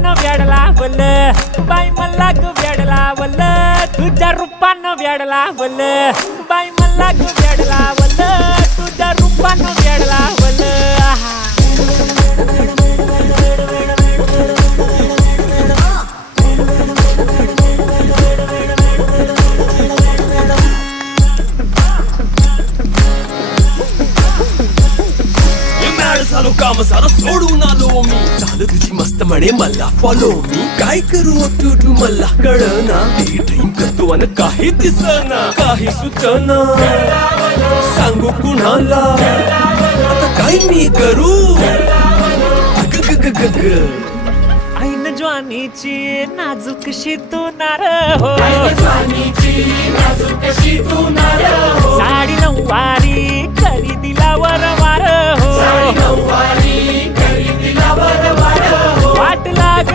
व्याड लावल बाई मला ग व्याड लावल तुझ्या रूपानं व्याड लावल बाई मला ग व्याड लावल तुझ्या रूपानं व्याड लावल झालो काम सारं सोडून आलो मी झालं तुझी मस्त म्हणे मला फॉलो मी काय करू तू मला कळना ड्रीम करतो आणि काही दिसना काही सुचना सांगू कुणाला आता काय मी करू ऐन ज्वानीची नाजूकशी तू नार हो साडी नऊवारी करी दिला वरवार हो वाट लाग